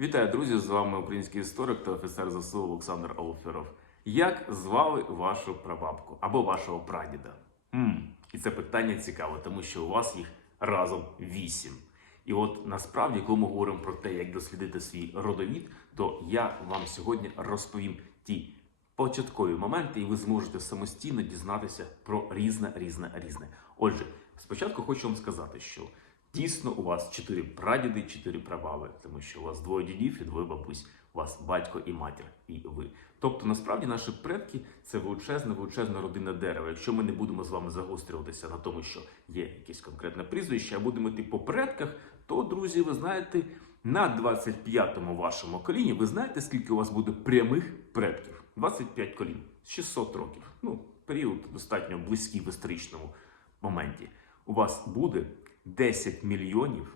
Вітаю, друзі! З вами український історик та офіцер ЗСУ Олександр Олферов. Як звали вашу прабабку або вашого прадіда? м І це питання цікаве, тому що у вас їх разом вісім. І от насправді, коли ми говоримо про те, як дослідити свій родовід, то я вам сьогодні розповім ті початкові моменти, і ви зможете самостійно дізнатися про різне, різне, різне. Отже, спочатку хочу вам сказати, що дійсно у вас чотири прадіди, чотири прабаби, тому що у вас двоє дідів і двоє бабусь. У вас батько і матір, і ви. Тобто, насправді, наші предки це величезне, величезне родинне дерево. Якщо ми не будемо з вами загострюватися на тому, що є якесь конкретне прізвище, а будемо йти по предках, то, друзі, ви знаєте, на 25-му вашому коліні ви знаєте, скільки у вас буде прямих предків? 25 колін, 600 років. Ну, період достатньо близький в історичному моменті. У вас буде 10 мільйонів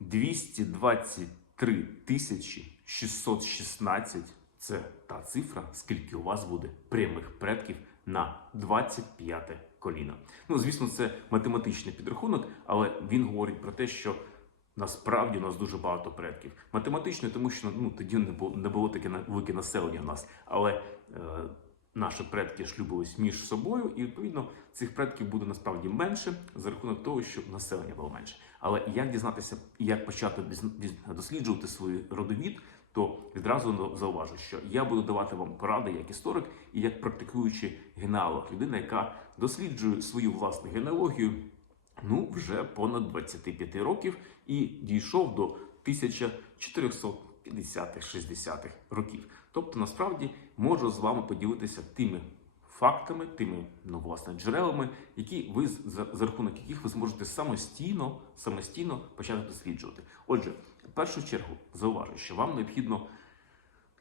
223 тисячі 616. Це та цифра, скільки у вас буде прямих предків на 25 коліно. Ну, звісно, це математичний підрахунок, але він говорить про те, що насправді у нас дуже багато предків. Математично, тому що ну, тоді не було, не було таке велике населення в нас. Але е, наші предки шлюбились між собою, і відповідно цих предків буде насправді менше за рахунок того, що населення було менше. Але як дізнатися як почати досліджувати свій родовід, то відразу зауважу, що я буду давати вам поради як історик і як практикуючий генеалог, людина, яка досліджує свою власну генеалогію ну вже понад 25 років і дійшов до 1450-60-х років. Тобто, насправді можу з вами поділитися тими фактами, тими ну, власне джерелами, які ви за, за рахунок яких ви зможете самостійно самостійно почати досліджувати. Отже, в першу чергу зауважу, що вам необхідно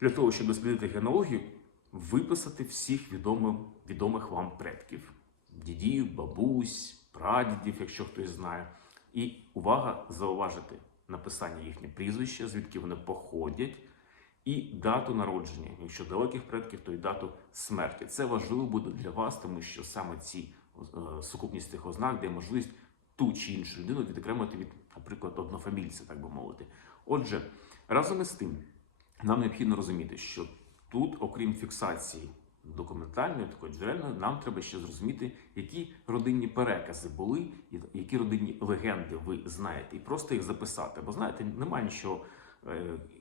для того, щоб дослідити генеалогію, виписати всіх відомих, відомих вам предків: дідів, бабусь, прадідів, якщо хтось знає. І увага зауважити написання їхнє прізвище, звідки вони походять, і дату народження. Якщо далеких предків, то й дату смерті. Це важливо буде для вас, тому що саме ці е, сукупність цих ознак дає можливість ту чи іншу людину відокремити від, наприклад, однофамільця, так би мовити. Отже, разом із тим, нам необхідно розуміти, що тут, окрім фіксації документальної, такої джерельної, нам треба ще зрозуміти, які родинні перекази були, які родинні легенди ви знаєте, і просто їх записати. Бо знаєте, немає нічого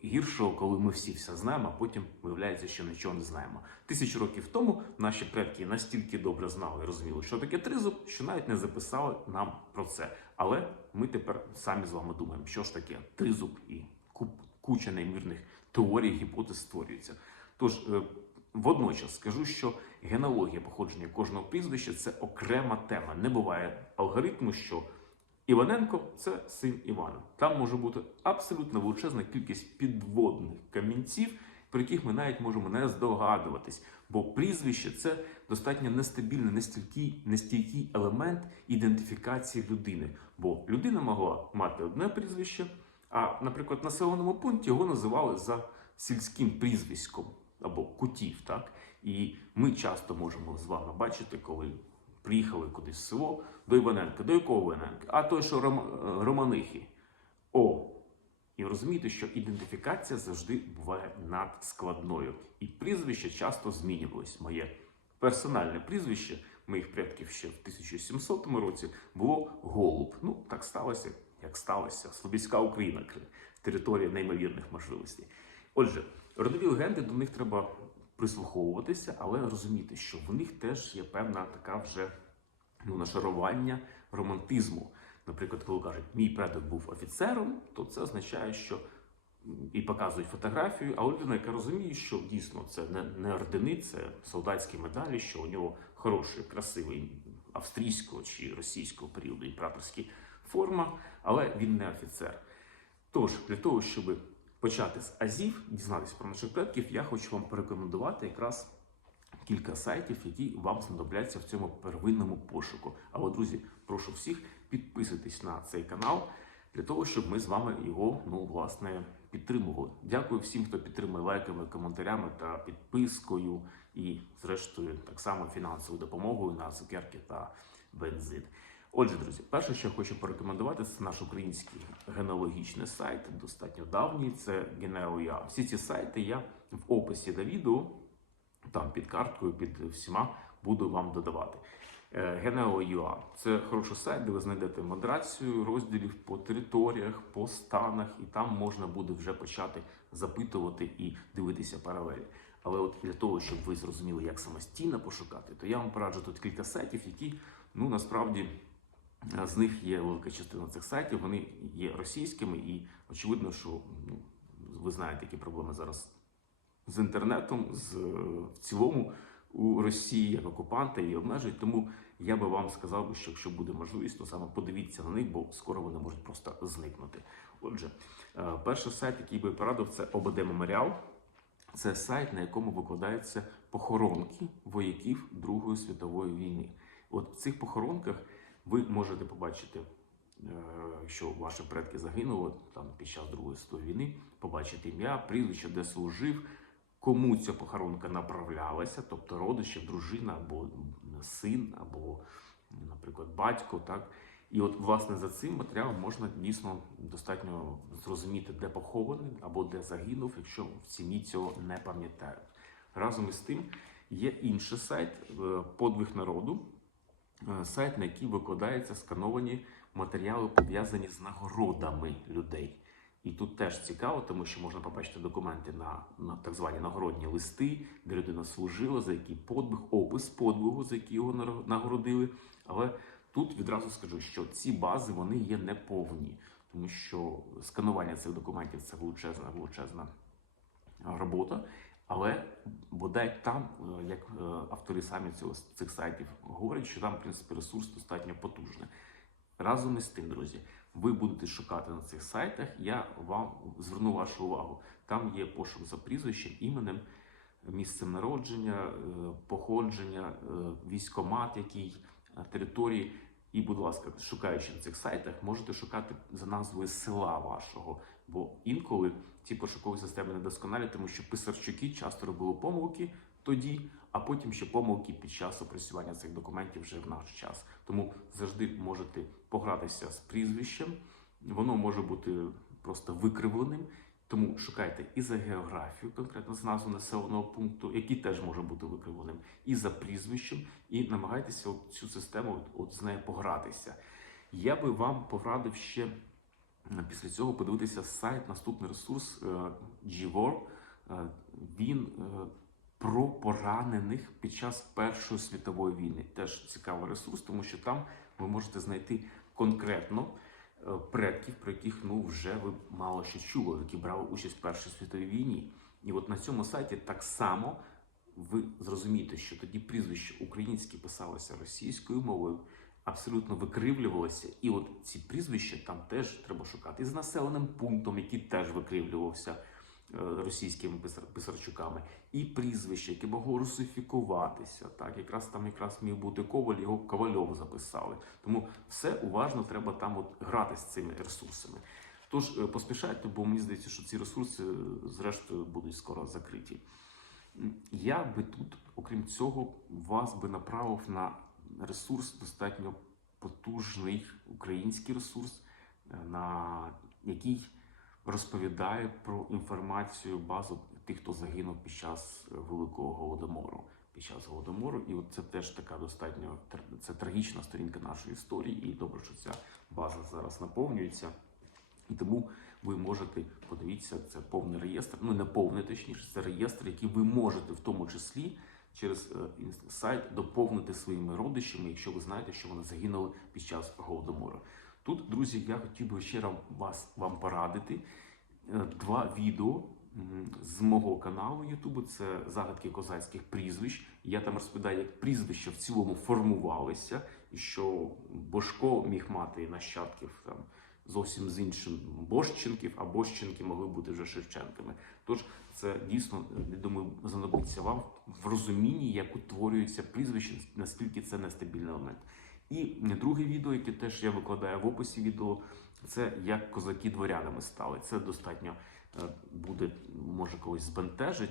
гіршого, коли ми всі все знаємо, а потім виявляється, що нічого не знаємо. Тисячу років тому наші предки настільки добре знали і розуміли, що таке тризуб, що навіть не записали нам про це. Але ми тепер самі з вами думаємо, що ж таке тризуб і куча неймовірних теорій, гіпотез створюється. Тож е, водночас скажу, що генеалогія походження кожного прізвища це окрема тема. Не буває алгоритму, що Іваненко це син Івана. Там може бути абсолютно величезна кількість підводних камінців, про яких ми навіть можемо не здогадуватись. Бо прізвище це достатньо нестабільний, нестійкий, нестійкий елемент ідентифікації людини. Бо людина могла мати одне прізвище, а, наприклад, в населеному пункті його називали за сільським прізвиськом або кутів. Так? І ми часто можемо з вами бачити, коли приїхали кудись в село до Іваненка. До якого Іваненка? А той, що Ром... е, Романихи. О, і розумієте, що ідентифікація завжди буває надскладною. І прізвища часто змінювались. Моє персональне прізвище моїх предків ще в 1700 році було Голуб. Ну, так сталося, як сталося. Слобідська Україна, територія неймовірних можливостей. Отже, родові легенди до них треба прислуховуватися, але розуміти, що в них теж є певна така вже ну, нашарування романтизму. Наприклад, коли кажуть, мій предок був офіцером, то це означає, що і показують фотографію, а людина, яка розуміє, що дійсно це не, не ордени, це солдатські медалі, що у нього хороший, красивий австрійського чи російського періоду імператорська форма, але він не офіцер. Тож, для того, щоб почати з азів, дізнатися про наших предків, я хочу вам порекомендувати якраз кілька сайтів, які вам знадобляться в цьому первинному пошуку. Але, друзі, прошу всіх підписуйтесь на цей канал для того, щоб ми з вами його ну власне підтримували. Дякую всім, хто підтримує лайками, коментарями та підпискою, і, зрештою, так само фінансовою допомогою на цукерки та бензин. Отже, друзі, перше, що я хочу порекомендувати, це наш український генеалогічний сайт, достатньо давній. Це Генео.ua. Всі ці сайти я в описі до відео, там під карткою, під всіма буду вам додавати. Е, Geneo.ua – це хороший сайт, де ви знайдете модерацію розділів по територіях, по станах, і там можна буде вже почати запитувати і дивитися паралелі. Але от для того, щоб ви зрозуміли, як самостійно пошукати, то я вам пораджу тут кілька сайтів, які ну насправді з них є велика частина цих сайтів. Вони є російськими, і очевидно, що ну, ви знаєте, які проблеми зараз з інтернетом, з е, в цілому у Росії як окупанта і обмежують. Тому я би вам сказав, що якщо буде можливість, то саме подивіться на них, бо скоро вони можуть просто зникнути. Отже, е, перший сайт, який би порадив, це ОБД Меморіал. Це сайт, на якому викладаються похоронки вояків Другої світової війни. От в цих похоронках ви можете побачити, е, що ваші предки загинули там під час Другої світової війни, побачити ім'я, прізвище, де служив, кому ця похоронка направлялася, тобто родичів, дружина або син, або, наприклад, батько. Так? І от, власне, за цим матеріалом можна дійсно достатньо зрозуміти, де похований або де загинув, якщо в ціні цього не пам'ятають. Разом із тим є інший сайт е, Подвиг народу, е, сайт, на який викладаються скановані матеріали, пов'язані з нагородами людей. І тут теж цікаво, тому що можна побачити документи на, на так звані нагородні листи, де людина служила, за який подвиг, опис подвигу, за який його нагородили. Але тут відразу скажу, що ці бази вони є неповні, тому що сканування цих документів це величезна, величезна робота. Але бодай там, е, як е, автори самі цього цих сайтів говорять, що там, в принципі, ресурс достатньо потужний. Разом із тим, друзі, ви будете шукати на цих сайтах. Я вам зверну вашу увагу. Там є пошук за прізвищем, іменем, місцем народження, е, походження, військомат, який території. І, будь ласка, шукаючи на цих сайтах, можете шукати за назвою села вашого. Бо інколи ці пошукові системи недосконалі, тому що писарчуки часто робили помилки тоді, а потім ще помилки під час опрацювання цих документів вже в наш час. Тому завжди можете погратися з прізвищем, воно може бути просто викривленим. Тому шукайте і за географію, конкретно з назву населеного пункту, який теж може бути викривленим, і за прізвищем, і намагайтеся цю систему от, от з нею погратися. Я би вам порадив ще після цього подивитися сайт, наступний ресурс е, Е, Він е, про поранених під час Першої світової війни. Теж цікавий ресурс, тому що там ви можете знайти конкретно е, предків, про яких ну вже ви мало що чули, які брали участь в Першій світовій війні. І от на цьому сайті так само ви зрозумієте, що тоді прізвище українське писалося російською мовою, абсолютно викривлювалося. І от ці прізвища там теж треба шукати. І з населеним пунктом, який теж викривлювався е, російськими писарчуками, і прізвище, яке могло русифікуватися. Так, якраз там якраз міг бути Коваль, його Ковальов записали. Тому все уважно треба там от грати з цими ресурсами. Тож е, поспішайте, бо мені здається, що ці ресурси е, зрештою будуть скоро закриті. Я би тут, окрім цього, вас би направив на ресурс достатньо потужний український ресурс, е, на який розповідає про інформацію базу тих, хто загинув під час е, Великого Голодомору. Під час голодомору, і от це теж така достатньо це трагічна сторінка нашої історії, і добре, що ця база зараз наповнюється. І тому ви можете подивіться, це повний реєстр, ну не повний, точніше, це реєстр, який ви можете в тому числі через е, сайт доповнити своїми родичами, якщо ви знаєте, що вони загинули під час голодомору. Тут, друзі, я хотів би ще раз вас вам порадити е, два відео з мого каналу Ютубу. Це загадки козацьких прізвищ. Я там розповідаю, як прізвища в цілому формувалися, і що Бошко міг мати нащадків там зовсім з іншим Бощенків, а Бощенки могли бути вже Шевченками. Тож це дійсно, я думаю, знадобиться вам в розумінні, як утворюється прізвище, наскільки це нестабільний елемент. І друге відео, яке теж я викладаю в описі відео, це як козаки дворянами стали. Це достатньо е, буде, може когось збентежить,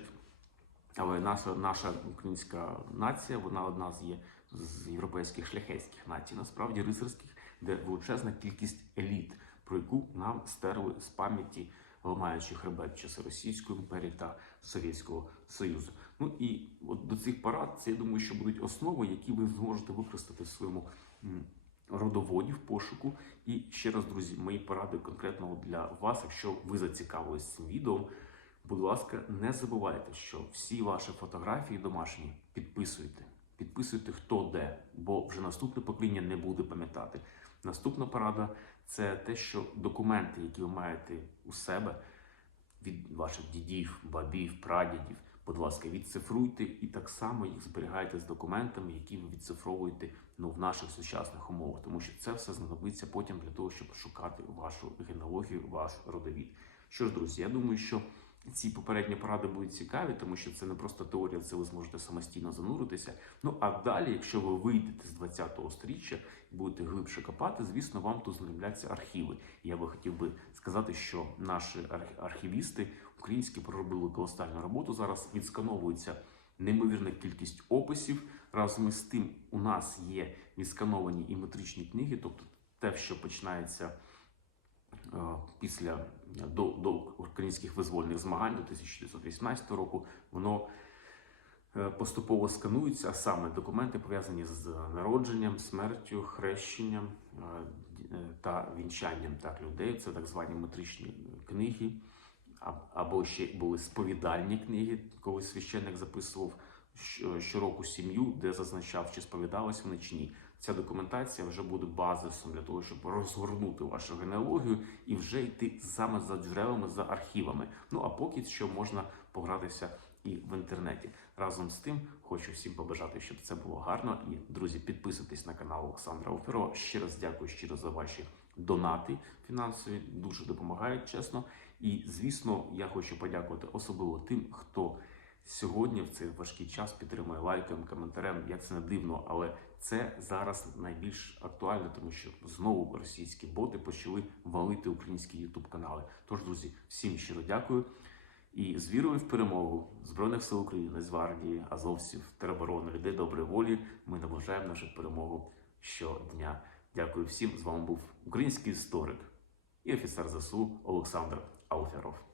але наша, наша українська нація, вона одна з є з європейських шляхетських націй, насправді рицарських. де величезна кількість еліт, про яку нам стерли з пам'яті, ламаючи хребет часи Російської імперії та Совєтського Союзу. Ну і от до цих парад це я думаю, що будуть основи, які ви зможете використати в своєму родоводі в пошуку. І ще раз, друзі, мої поради конкретно для вас, якщо ви зацікавились цим відео. Будь ласка, не забувайте, що всі ваші фотографії домашні підписуйте. Підписуйте хто де, бо вже наступне покоління не буде пам'ятати. Наступна порада це те, що документи, які ви маєте у себе від ваших дідів, бабів, прадідів, будь ласка, відцифруйте і так само їх зберігайте з документами, які ви відцифровуєте ну, в наших сучасних умовах, тому що це все знадобиться потім для того, щоб шукати вашу генеалогію, ваш родовід. Що ж, друзі, я думаю, що ці попередні поради будуть цікаві, тому що це не просто теорія, це ви зможете самостійно зануритися. Ну а далі, якщо ви вийдете з 20-го сторіччя і будете глибше копати, звісно, вам тут знадобляться архіви. Я би хотів би сказати, що наші арх- архівісти українські проробили колосальну роботу. Зараз відскановується неймовірна кількість описів. Разом із тим, у нас є відскановані і метричні книги, тобто те, що починається е, після до, до українських визвольних змагань до 1918 року, воно е, поступово сканується, а саме документи пов'язані з народженням, смертю, хрещенням е, е, та вінчанням так людей. Це так звані метричні книги, або ще були сповідальні книги, коли священник записував щороку сім'ю, де зазначав, чи сповідались вони чи ні. Ця документація вже буде базисом для того, щоб розгорнути вашу генеалогію і вже йти саме за джерелами, за архівами. Ну а поки що можна погратися і в інтернеті. Разом з тим, хочу всім побажати, щоб це було гарно. І друзі, підписуйтесь на канал Олександра Оферова. Ще раз дякую щиро за ваші донати фінансові, дуже допомагають чесно. І звісно, я хочу подякувати особливо тим, хто сьогодні в цей важкий час підтримує лайком, коментарем. Як це не дивно, але це зараз найбільш актуально, тому що знову російські боти почали валити українські ютуб канали. Тож, друзі, всім щиро дякую. І з вірою в перемогу Збройних сил України, Нацгвардії, азовців, тероборони, людей доброї волі. Ми наближаємо нашу перемогу щодня. Дякую всім. З вами був український історик і офіцер ЗСУ Олександр Алферов.